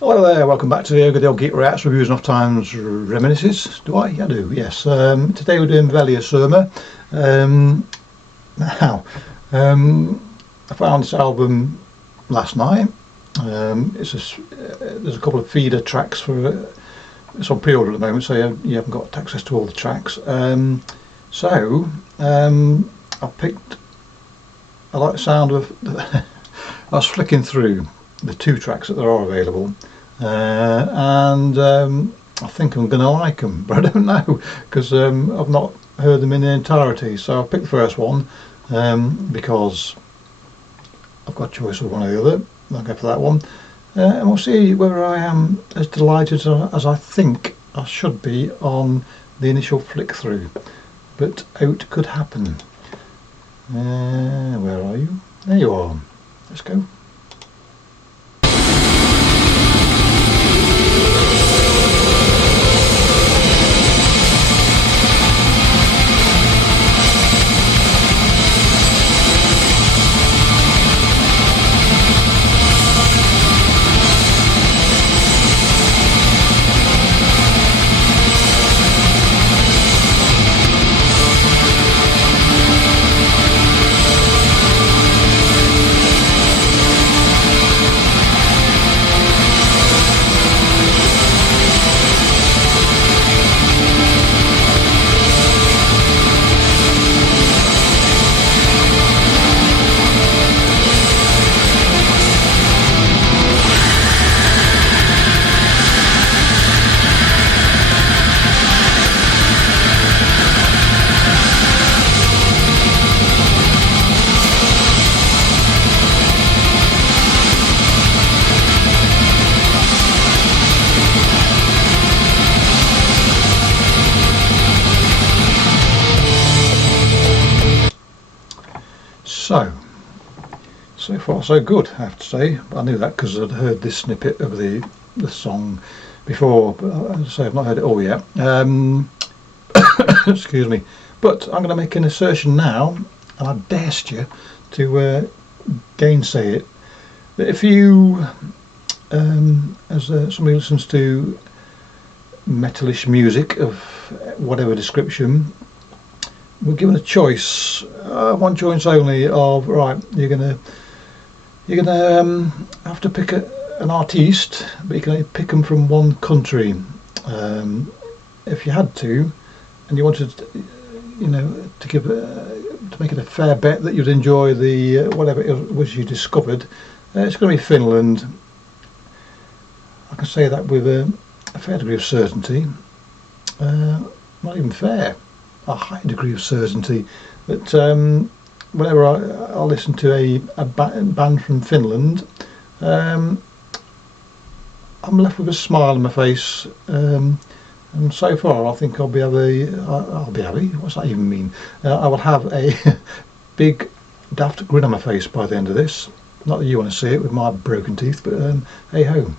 Hello there, welcome back to the Ogre Geek Reacts, Reviews and Off Times Reminiscences. Do I? I do, yes. Today we're doing Veljessurma. I found this album last night. There's a couple of feeder tracks for it's on pre-order at the moment, so you haven't got access to all the tracks. I like the sound of I was flicking through the 2 tracks that there are available, and I think I'm going to like them, but I don't know because I've not heard them in their entirety. So I picked the first one because I've got a choice of one or the other. I'll go for that one, and we'll see whether I am as delighted as I think I should be on the initial flick through, but out could happen. Where are you? There you are. Let's go. So far so good, I have to say. I knew that because I'd heard this snippet of the song before, but as I say, I've not heard it all yet. Excuse me. But I'm going to make an assertion now, and I dare you to gainsay it. That if you, as somebody who listens to metalish music of whatever description, we're given a choice, one choice only of, right, you're gonna have to pick an artiste, but you can only pick them from one country. If you had to, and you wanted, to make it a fair bet that you'd enjoy the whatever it was you discovered, it's going to be Finland. I can say that with a fair degree of certainty. Not even fair. A high degree of certainty that whenever I listen to a band from Finland, I'm left with a smile on my face, and so far I think I'll be happy. What's that even mean? I will have a big daft grin on my face by the end of this. Not that you want to see it with my broken teeth, but hey ho.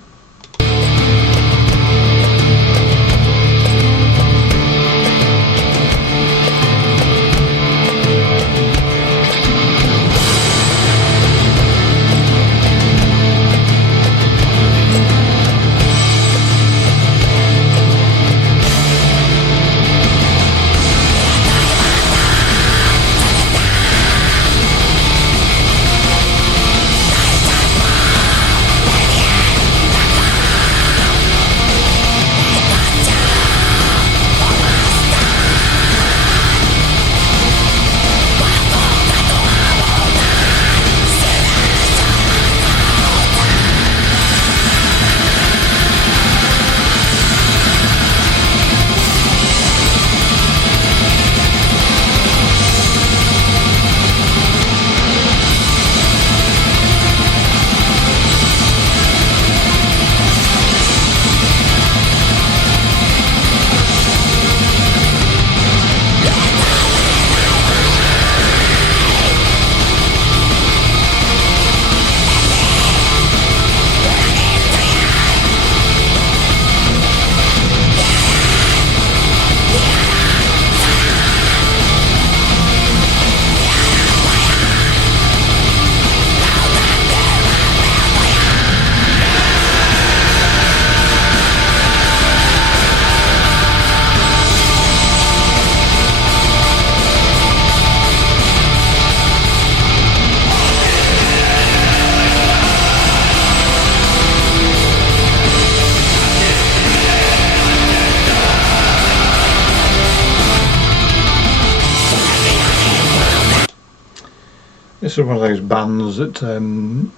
of one of those bands that, I mean,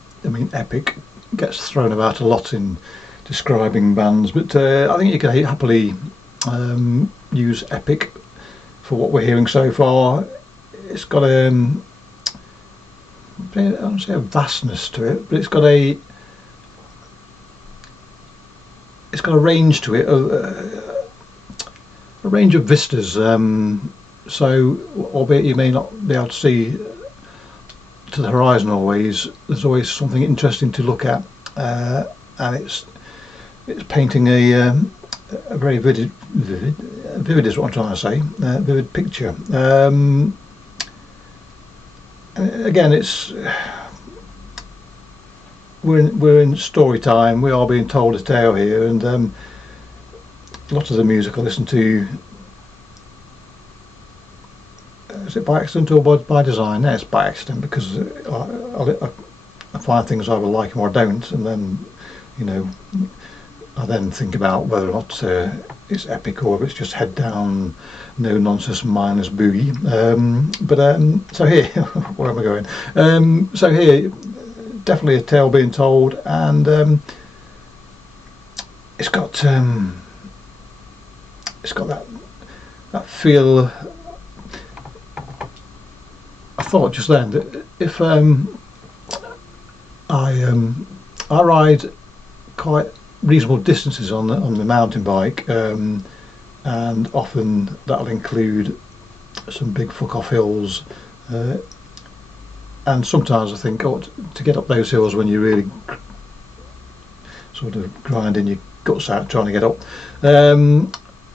Epic gets thrown about a lot in describing bands, but I think you can happily use Epic for what we're hearing so far. It's got I don't say a vastness to it, but it's got a range to it, a range of vistas. So, albeit you may not be able to see to the horizon always, there's always something interesting to look at, and it's painting a very vivid is what I'm trying to say, vivid picture. Again, we're in story time. We are being told a tale here, and a lot of the music I listen to, is it by accident or by design? No, it's by accident, because I find things I either like them or don't, and then, you know, I then think about whether or not it's epic or if it's just head down, no nonsense, mindless boogie. So here, where am I going? So here, definitely a tale being told, and it's got that feel. I thought just then that if I ride quite reasonable distances on the mountain bike, and often that'll include some big fuck off hills, and sometimes I think, oh, to get up those hills when you're really sort of grinding your guts out trying to get up,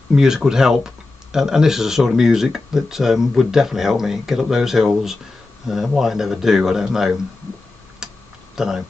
music would help, and this is a sort of music that would definitely help me get up those hills. Why I never do, I don't know.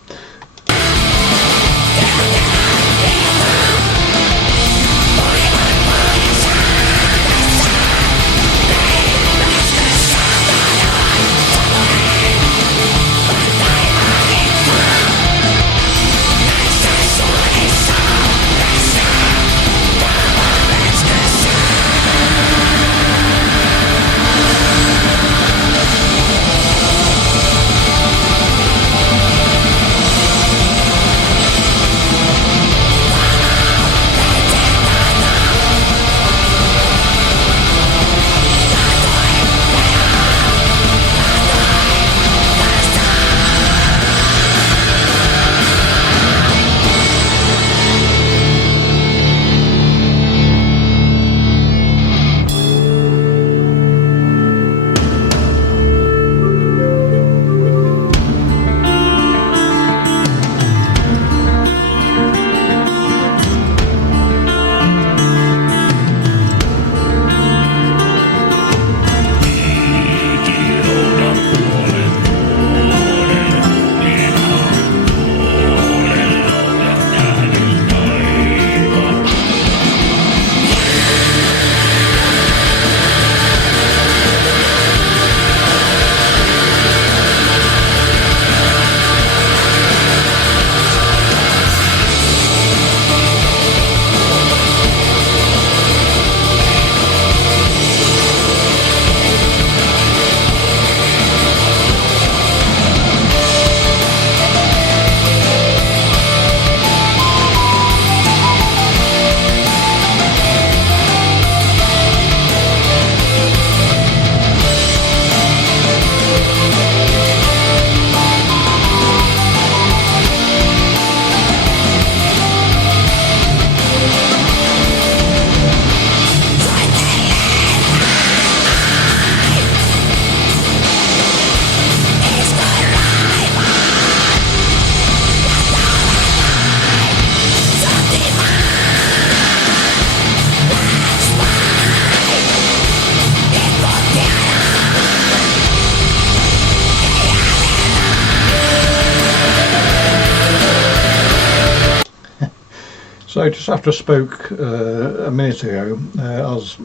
So just after I spoke a minute ago, I was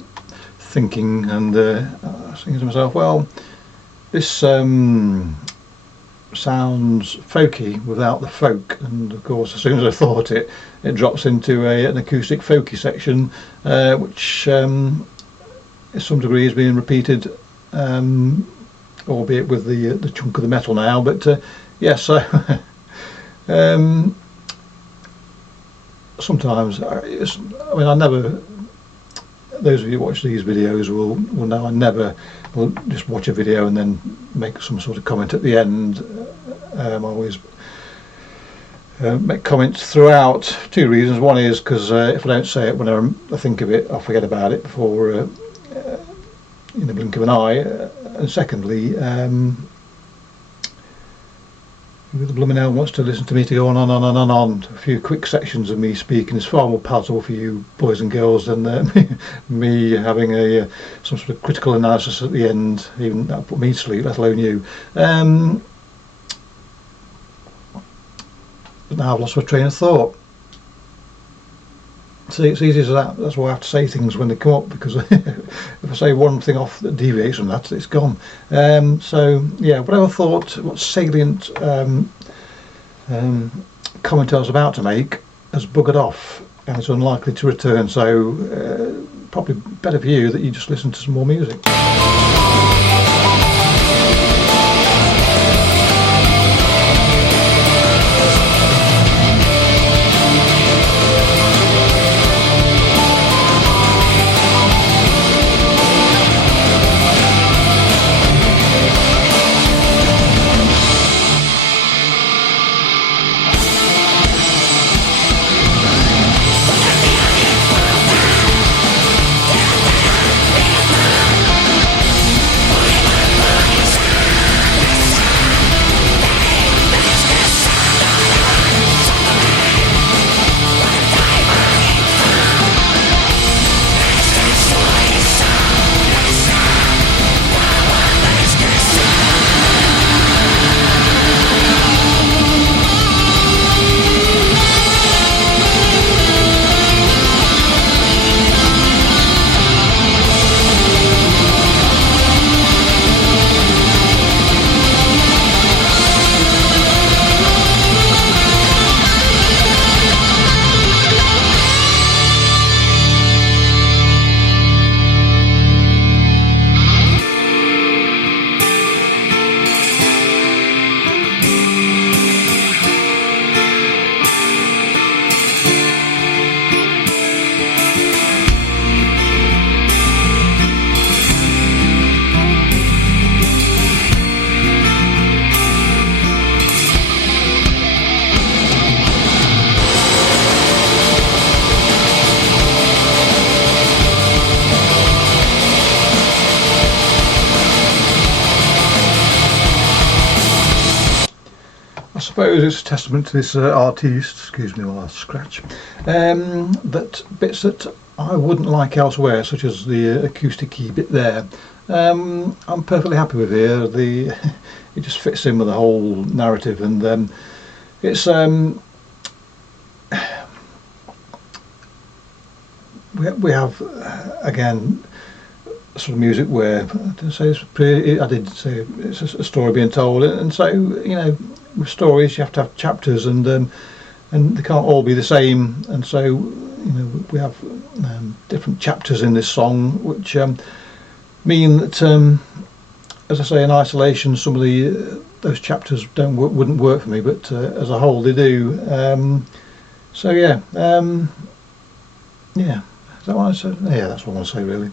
thinking, and I was thinking to myself, well, this sounds folky without the folk, and of course as soon as I thought it drops into an acoustic folky section, which in some degree is being repeated albeit with the chunk of the metal now. But yeah, so sometimes I never. Those of you who watch these videos will know I never will just watch a video and then make some sort of comment at the end. I always make comments throughout. Two reasons. One is because if I don't say it when I think of it, I'll forget about it before in the blink of an eye. And secondly, who the blooming hell wants to listen to me to go on and on and on and on? A few quick sections of me speaking is far more palatable for you boys and girls than me having some sort of critical analysis at the end. Even that put me to sleep, let alone you. But now I've lost my train of thought. See, it's easy as that. That's why I have to say things when they come up, because if I say one thing off that deviates from that, it's gone. So yeah, whatever thought, what salient comment I was about to make has buggered off and is unlikely to return. So probably better for you that you just listen to some more music. I suppose it's a testament to this artist, excuse me while I scratch, that bits that I wouldn't like elsewhere, such as the acoustic key bit there, I'm perfectly happy with here. It just fits in with the whole narrative, and it's we have again sort of music where I did say it's a story being told, and so you know, with stories you have to have chapters, and they can't all be the same, and so you know, we have different chapters in this song, which mean that as I say, in isolation some of those chapters wouldn't work for me, but as a whole they do. So yeah, yeah, is that what I said? Yeah, that's what I want to say really.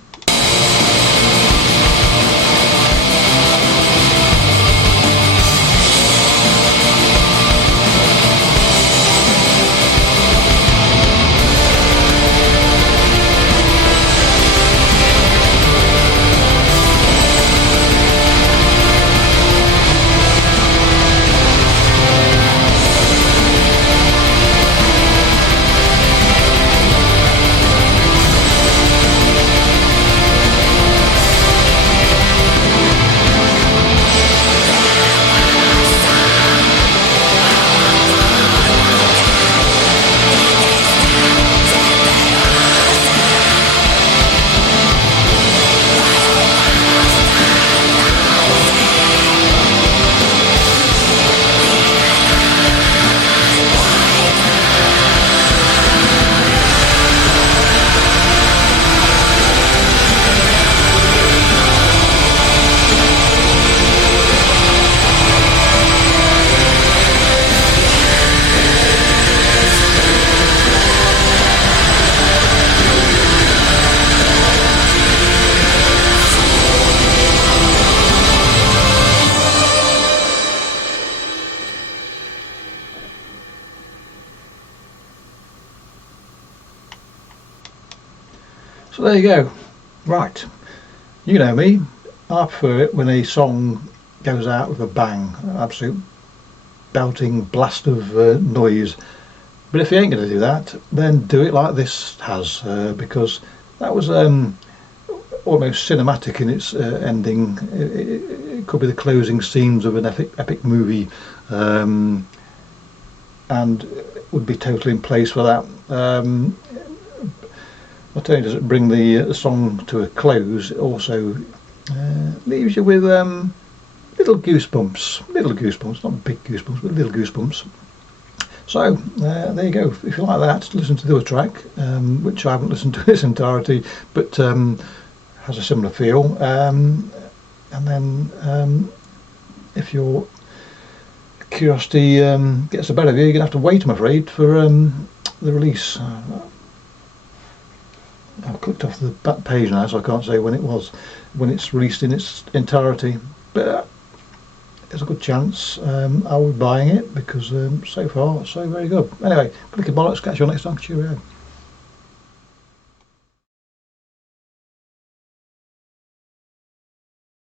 So there you go. Right, you know me, I prefer it when a song goes out with a bang, an absolute belting blast of noise. But if you ain't going to do that, then do it like this has, because that was almost cinematic in its ending. It could be the closing scenes of an epic movie, and would be totally in place for that. Not only does it bring the song to a close, it also leaves you with little goosebumps, not big goosebumps, but little goosebumps. So there you go. If you like that, listen to the other track, which I haven't listened to in its entirety, but has a similar feel. And then if your curiosity gets the better of you, you're going to have to wait, I'm afraid, for the release. I've clicked off the back page now, so I can't say when it's released in its entirety. But there's a good chance I'll be buying it, because so far so very good. Anyway, click a bollocks, catch you next time. Cheerio.